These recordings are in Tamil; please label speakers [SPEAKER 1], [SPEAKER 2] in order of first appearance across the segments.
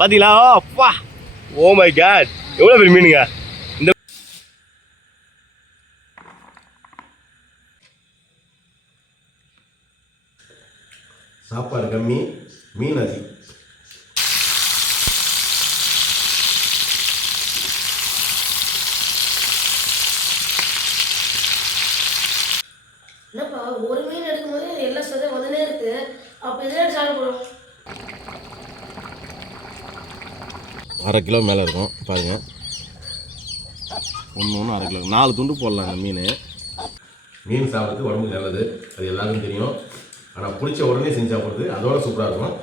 [SPEAKER 1] பார்த்தீங்களா அப்பா ஓ மை காட் எவ்வளோ பெரிய மீனுங்க இந்த சாப்பாடு கம்மி மீன் அதிகம் அரை கிலோ மேலே இருக்கும் பாருங்கள் ஒன்று ஒன்று அரை கிலோ நாலு துண்டு போடலாம் அந்த மீன் மீன் சாப்பிட்றது உடம்பு நல்லது அது எல்லாருக்கும் தெரியும் ஆனால் பிடிச்ச உடனே செஞ்சு சாப்பிட்றது அதோட சூப்பராக இருக்கும்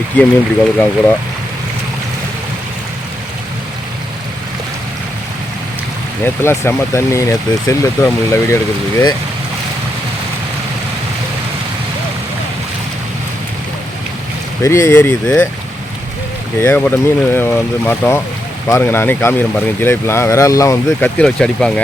[SPEAKER 1] விக்கிய மீன் பிடிக்க கூட நேற்றுலாம் செம்ம தண்ணி நேற்று செல் எடுத்து முடியல வீடியோ எடுக்கிறதுக்கு பெரிய ஏரி இது இங்கே ஏகப்பட்ட மீன் வந்து மாட்டோம் பாருங்கள் நானே காமிக்கிறேன் பாருங்கள் ஜிலேபிலாம் விரல்லாம் வந்து கத்தியில் வச்சு அடிப்பாங்க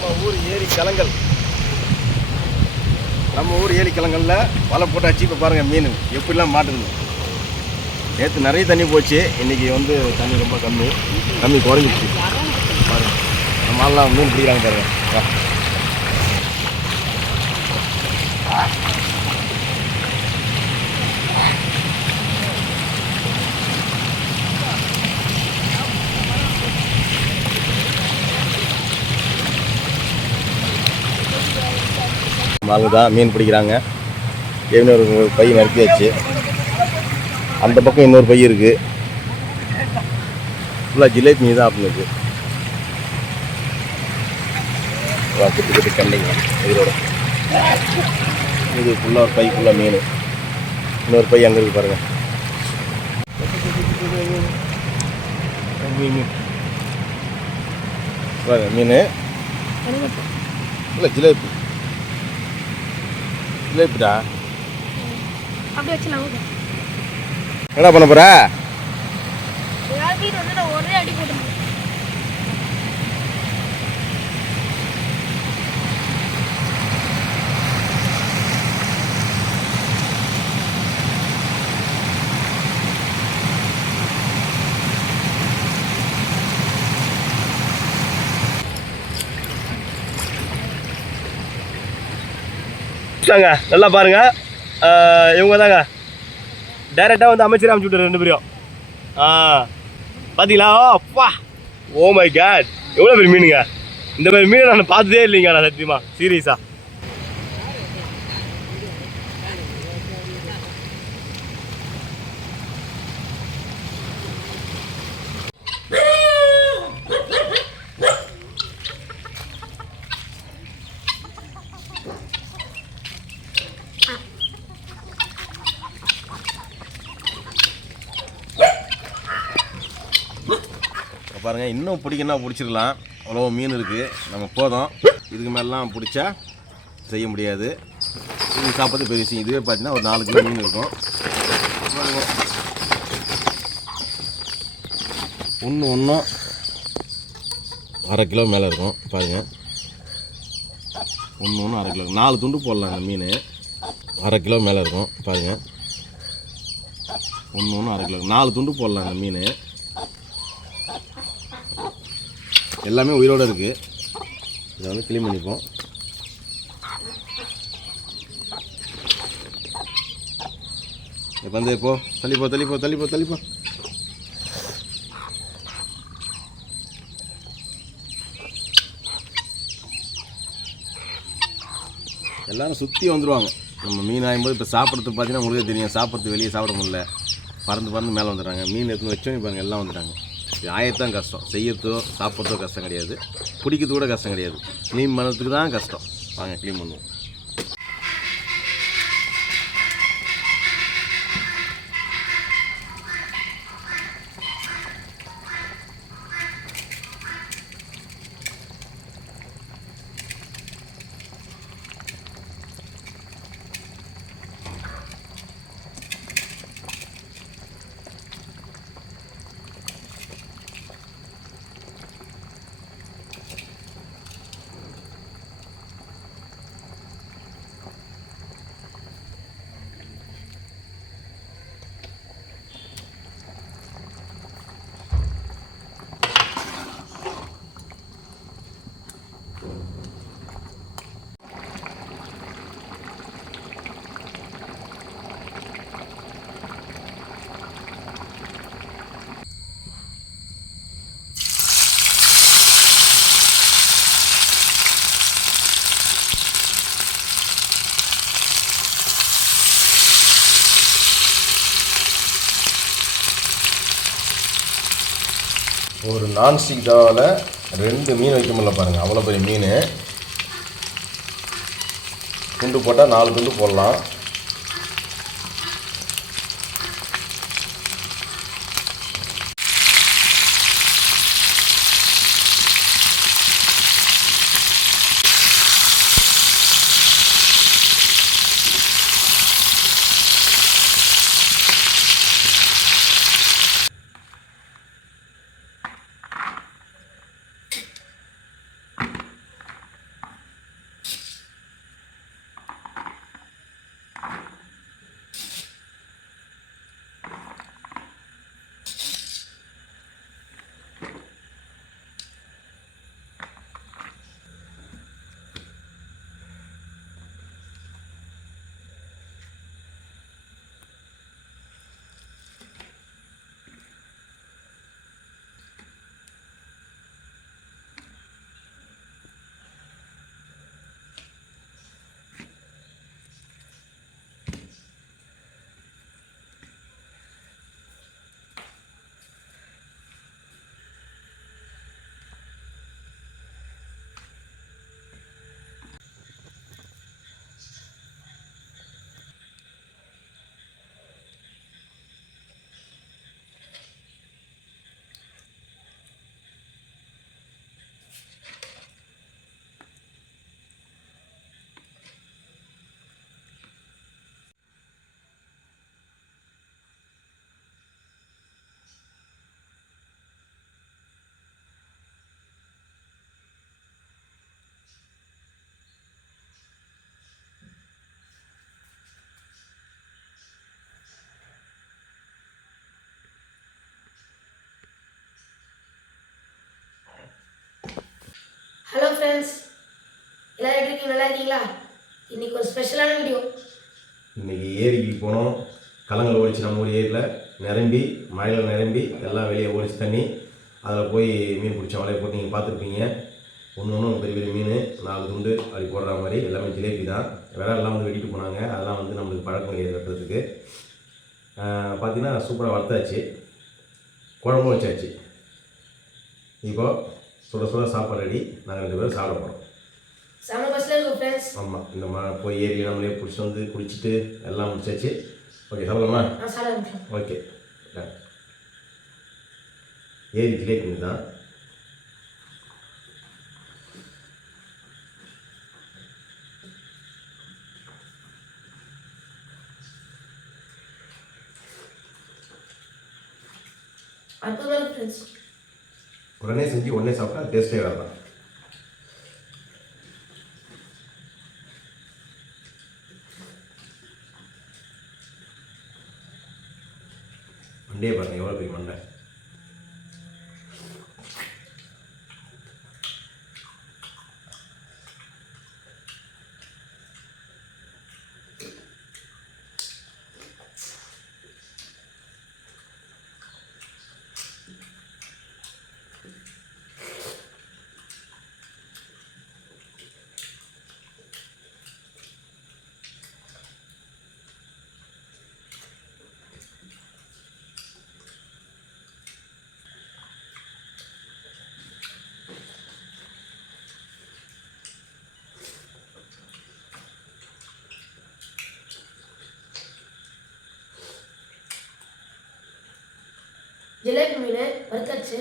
[SPEAKER 1] நம்ம ஊர் ஏரி கலங்கள் நம்ம ஊர் ஏரி கலங்களில் வலை போட்டாச்சு இப்போ பாருங்கள் மீன் எப்படிலாம் மாட்டுது நேற்று நிறைய தண்ணி போச்சு இன்னைக்கு வந்து தண்ணி ரொம்ப கம்மி கம்மி குறைஞ்சிடுச்சு பாருங்கள் நம்மளாம் மீன் பிடிக்கிறாங்க பாருங்க மாலு தான் மீன் பிடிக்கிறாங்க ஏற்கனவே ஒரு பை நிரப்பியாச்சு அந்த பக்கம் இன்னொரு பை இருக்குது ஃபுல்லாக ஜிலேபி மீன் தான் அப்படின்னு குட்டி குட்டி கண்டிங்க இதோட இது ஃபுல்லாக ஒரு பை ஃபுல்லாக மீன் இன்னொரு பை அங்கே இருக்கு பாருங்கள் மீன் மீன் இல்லை ஜிலேபி லேப்பிட்டா
[SPEAKER 2] அப்படியே வச்சு நான்
[SPEAKER 1] என்ன பண்ண போற ஒரே அடி போட்டு கூப்பிட்டாங்க தாங்க நல்லா பாருங்கள் இவங்க தாங்க டைரெக்டாக வந்து அமைச்சர் அமைச்சு விட்டு ரெண்டு பேரும் ஆ பார்த்தீங்களா அப்பா ஓ மை கேட் எவ்வளோ பெரிய மீனுங்க இந்த மாதிரி மீனை நான் பார்த்ததே இல்லைங்க நான் சத்தியமாக சீரியஸாக பாருங்கள் இன்னும் பிடிக்குன்னா பிடிச்சிடலாம் அவ்வளோ மீன் இருக்குது நம்ம போதும் இதுக்கு மேலாம் பிடிச்சா செய்ய முடியாது இது சாப்பிட்றது பெரிய விஷயம் இதுவே பார்த்தீங்கன்னா ஒரு நாலு கிலோ மீன் இருக்கும் ஒன்று ஒன்றும் அரை கிலோ மேலே இருக்கும் பாருங்கள் ஒன்று ஒன்று அரை கிலோ நாலு துண்டு போடலாம் அந்த மீன் அரை கிலோ மேலே இருக்கும் பாருங்கள் ஒன்று ஒன்று அரை கிலோ நாலு துண்டு போடலாம் அந்த மீன் எல்லாமே உயிரோடு இருக்குது இதை வந்து க்ளீன் பண்ணிப்போம் இப்போ வந்து இப்போ தள்ளிப்போ தள்ளிப்போ தள்ளிப்போ தள்ளிப்போ எல்லோரும் சுற்றி வந்துடுவாங்க நம்ம மீன் ஆகும்போது இப்போ சாப்பிட்றது பார்த்தீங்கன்னா உங்களுக்கே தெரியும் சாப்பிட்றது வெளியே சாப்பிட முடியல பறந்து பறந்து மேலே வந்துடுறாங்க மீன் எடுத்துன்னு வச்சோன்னு பாருங்கள் எல்லாம் வந்துட்டாங்க ஆயத்தான் கஷ்டம் செய்யறதோ சாப்பிட்றதோ கஷ்டம் கிடையாது பிடிக்கிறது கூட கஷ்டம் கிடையாது மீன் பண்ணுறதுக்கு தான் கஷ்டம் வாங்க க்ளீன் பண்ணுவோம் நான்ஸ்டிக் தவாவில் ரெண்டு மீன் வைக்க முடியல பாருங்கள் அவ்வளோ பெரிய மீன் குண்டு போட்டால் நாலு குண்டு போடலாம்
[SPEAKER 2] ஹலோ ஃப்ரெண்ட்ஸ் எல்லாரும் எப்படி இருக்கீங்க நல்லா இருக்கீங்களா இன்றைக்கி ஒரு ஸ்பெஷலான வீடியோ
[SPEAKER 1] இன்னைக்கு ஏரிக்கு போனோம் கலங்கள் ஓடிச்சு நம்ம ஊர் ஏரியில் நிரம்பி மழையில் நிரம்பி எல்லாம் வெளியே ஓடிச்சு தண்ணி அதில் போய் மீன் பிடிச்ச மலையை போட்டு நீங்கள் பார்த்துருப்பீங்க ஒன்று ஒன்றும் பெரிய பெரிய மீன் நாலு துண்டு அப்படி போடுற மாதிரி எல்லாமே ஜிலேபி தான் வேற எல்லாம் வந்து வெட்டிட்டு போனாங்க அதெல்லாம் வந்து நம்மளுக்கு பழக்கம் கிடையாது வெட்டுறதுக்கு பார்த்தீங்கன்னா சூப்பராக வளர்த்தாச்சு குழம்பும் வச்சாச்சு இப்போது சுட சுட சாப்பாடு ரெடி நாங்கள் ரெண்டு பேரும் சாப்பிட போகிறோம்
[SPEAKER 2] செம்ம
[SPEAKER 1] ஆமாம் இந்த மா போய் ஏறி நம்மளே பிடிச்சி வந்து எல்லாம் முடிச்சாச்சு ஓகே ஓகே தான் உடனே செஞ்சு உடனே சாப்பிட்டா டேஸ்டே வேறு தான் மண்டே பாருங்கள் எவ்வளோ போய் மண்டை
[SPEAKER 2] ஜிலேபி மீன் வறுத்தச்சு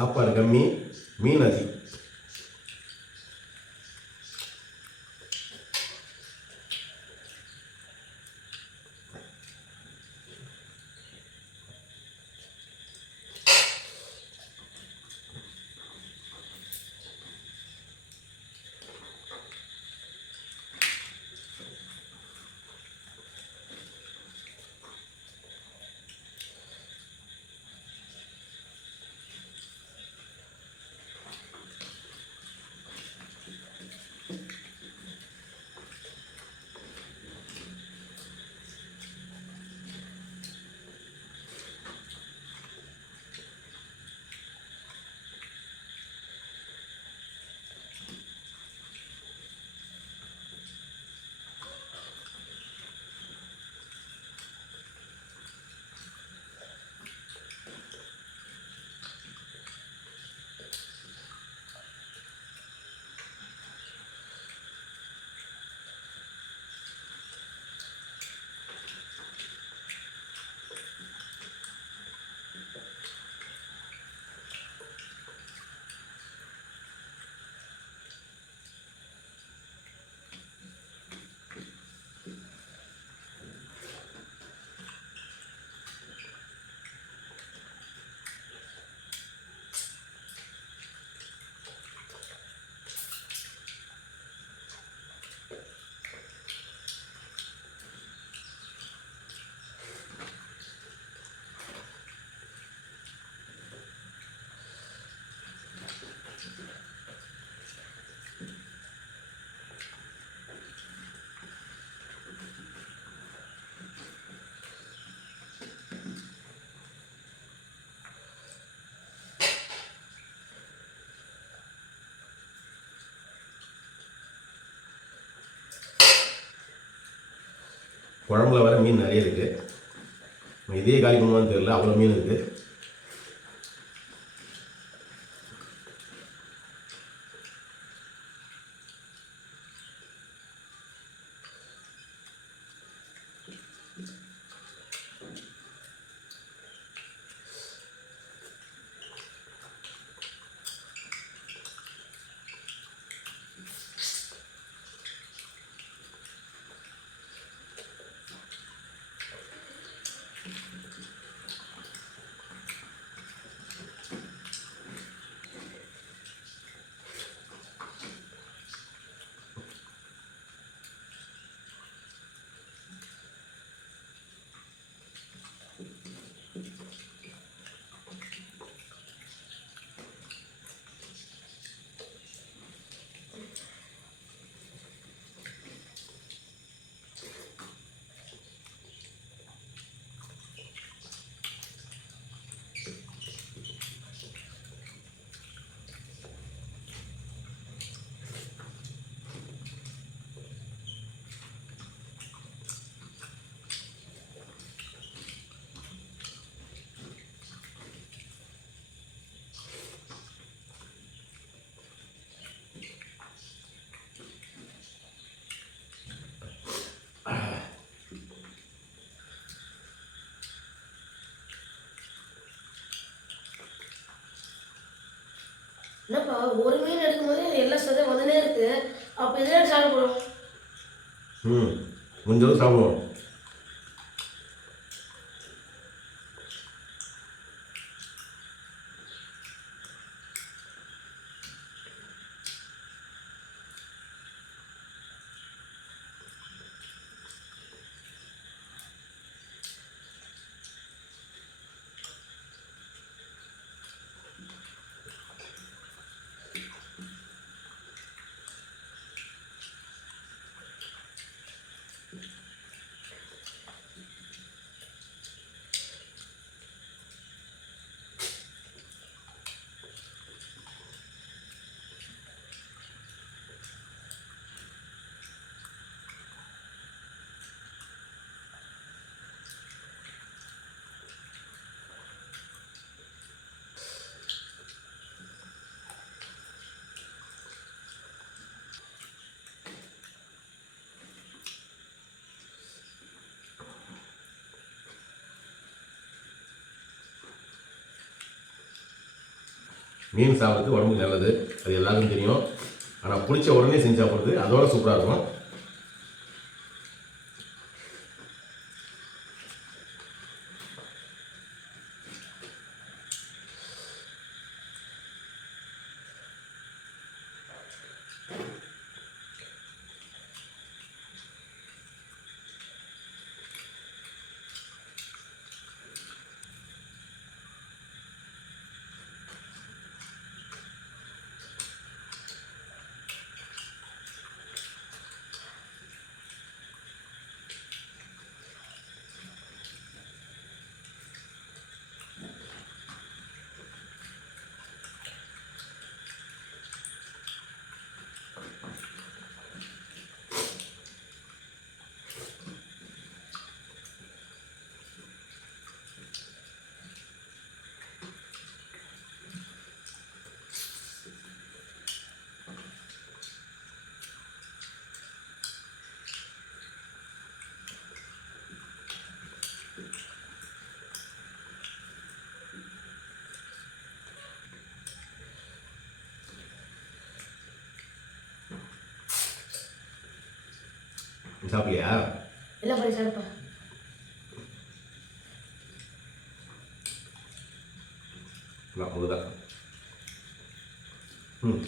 [SPEAKER 1] காப்பாடு கம்மி மீன் அதிகம் குழம்புல வர மீன் நிறைய இருக்குது இதே காலி பண்ணுவான்னு தெரியல அவ்வளோ மீன் இருக்குது
[SPEAKER 2] என்னப்பா ஒரு மீன் எடுக்கும்போது எல்லா சதை வந்துனே இருக்கு அப்போ இதே சாப்பிடுவோம்
[SPEAKER 1] ம் கொஞ்சம் சாப்பிடுவோம் மீன் சாப்பிட்றது உடம்புக்கு நல்லது அது எல்லாருக்கும் தெரியும் ஆனால் பிடிச்ச உடனே செஞ்சு சாப்பிட்றது அதோட சூப்பராக இருக்கும் சாப்பிடலையா
[SPEAKER 2] இல்லை போய் சாப்பிட்டா
[SPEAKER 1] நான் ம்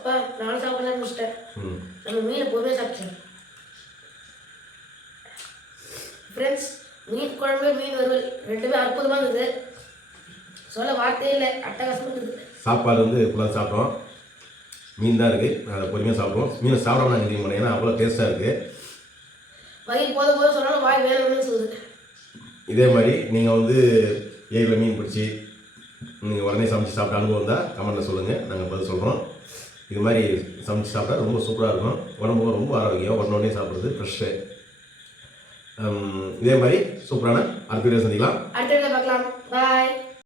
[SPEAKER 2] அப்பா நானும் சாப்பிட முடிச்சிட்டேன் நம்ம மீன் பொறுமையாக சாப்பிட்டேன் ஃப்ரெண்ட்ஸ் மீன் குழம்பு மீன் வறுவல் ரெண்டுமே அற்புதமாக இருந்தது சொல்ல வார்த்தையே இல்லை அட்டகாசமாக இருந்தது
[SPEAKER 1] சாப்பாடு வந்து இப்போலாம் சாப்பிட்டோம் மீன் தான் இருக்குது அதை பொறுமையாக சாப்பிடுவோம் மீனை சாப்பிடாம நாங்கள் எதுவும் ஏன்னா அவ்வளோ டேஸ்ட்டாக இருக்குது
[SPEAKER 2] வயிறு போதும் போதும் சொன்னாலும் வாய் வேலை வேணும்னு சொல்லுது
[SPEAKER 1] இதே மாதிரி நீங்கள் வந்து ஏரியில் மீன் பிடிச்சி நீங்கள் உடனே சமைச்சு சாப்பிட்ட அனுபவம் தான் கமெண்ட்டில் சொல்லுங்கள் நாங்கள் பதில் சொல்கிறோம் இது மாதிரி சமைச்சு சாப்பிட்டா ரொம்ப சூப்பராக இருக்கும் உடம்புக்கும் ரொம்ப ஆரோக்கியம் உடனே சாப்பிட்றது ஃப்ரெஷ்ஷு இதே மாதிரி சூப்பரான அடுத்த வீடியோ சந்திக்கலாம்
[SPEAKER 2] அடுத்த வீடியோ பார்க்கலாம் பாய்